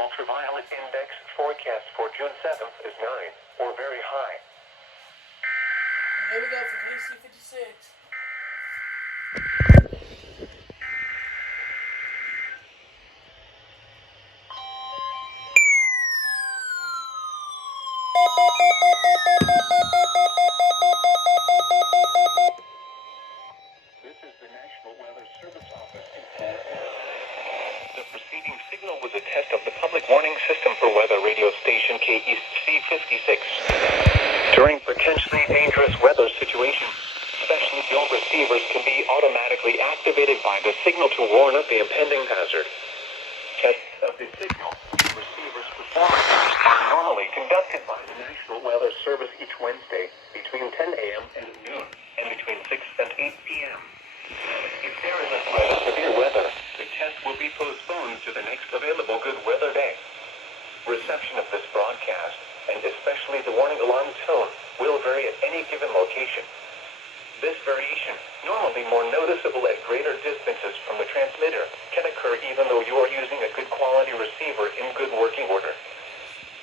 ultraviolet index forecast for June 7th is 9, or very high. Here we go for KEC56. This is the National Weather Service Office in Florida. The preceding signal was a test of the public warning system for weather radio station KEC56. During potentially dangerous weather situations, specially built receivers can be automatically activated by the signal to warn of the impending hazard. Tests of the signal and receiver's performance are normally conducted by the National Weather Service each Wednesday between 10 a.m. and noon, and between 6 and 8 p.m. If there is a threat of severe weather, the test will be postponed to the next available good weather day. Reception of this broadcast, and especially the warning alarm tone, will vary at any given location. This variation, normally more noticeable at greater distances from the transmitter, can occur even though you are using a good quality receiver in good working order.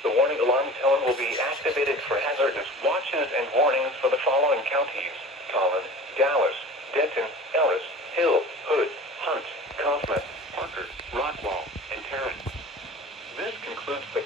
The warning alarm tone will be activated for hazardous watches and warnings for the following counties: Collin, Dallas, Denton, Ellis, Hill, Hood, Hunt, Kaufman, Parker, Rockwall, and Tarrant. This concludes the